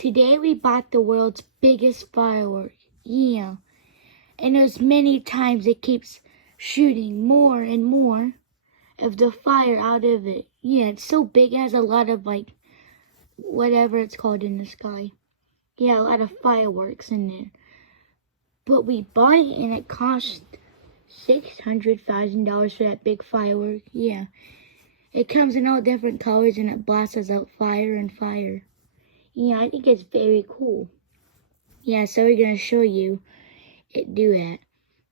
Today we bought the world's biggest firework. Yeah. And there's many times it keeps shooting more and more of the fire out of it. Yeah, it's so big it has a lot of whatever it's called in the sky. Yeah, a lot of fireworks in there. But we bought it and it cost $600,000 for that big firework. Yeah. It comes in all different colors and it blasts out fire and fire. Yeah, I think it's very cool. Yeah, so we're going to show you it do that.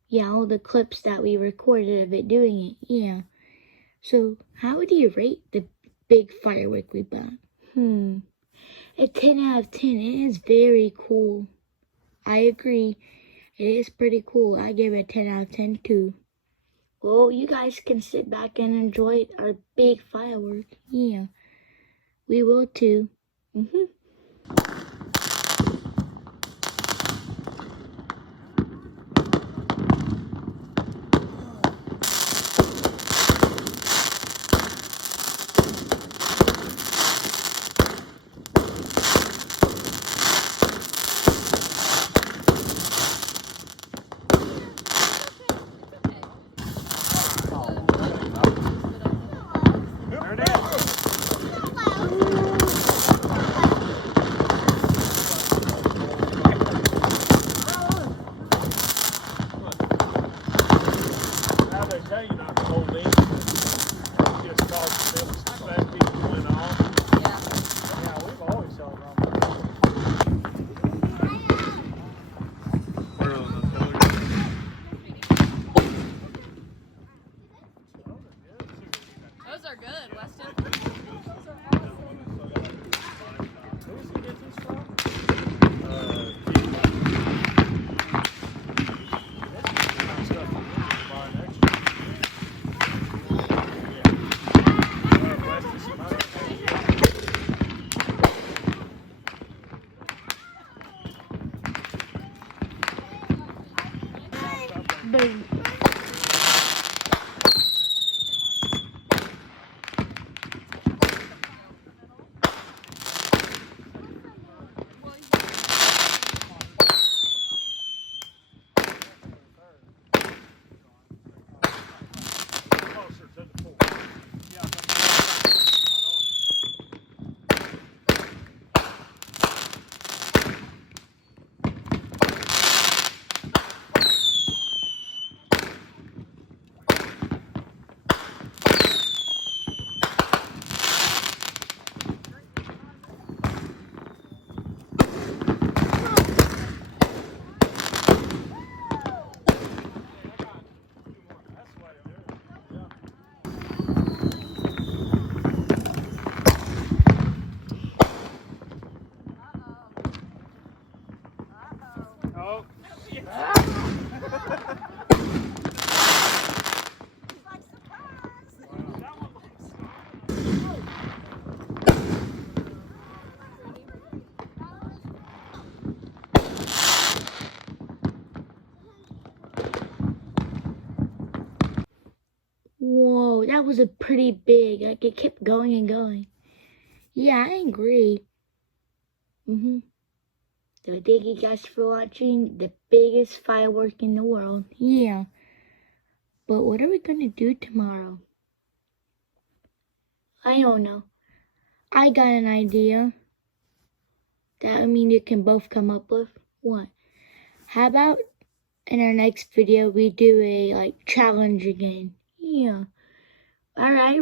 Yeah, all the clips that we recorded of it doing it. Yeah. So, how would you rate the big firework we bought? A 10 out of 10. It is very cool. I agree. It is pretty cool. I give it a 10 out of 10 too. Well, you guys can sit back and enjoy our big firework. Yeah. We will too. Those are good, Weston. Boom. Oh. Whoa, that was a pretty big. It kept going and going. Yeah, I agree. So thank you guys for watching the biggest firework in the world. Yeah. But what are we gonna do tomorrow? I don't know. I got an idea that you can both come up with. What? How about in our next video we do a challenge again? Yeah. Alright,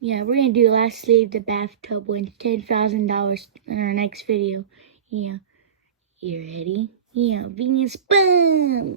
yeah, we're gonna do Last Leave the Bathtub wins $10,000 in our next video. Yeah. You ready? Yeah, Venus, boom!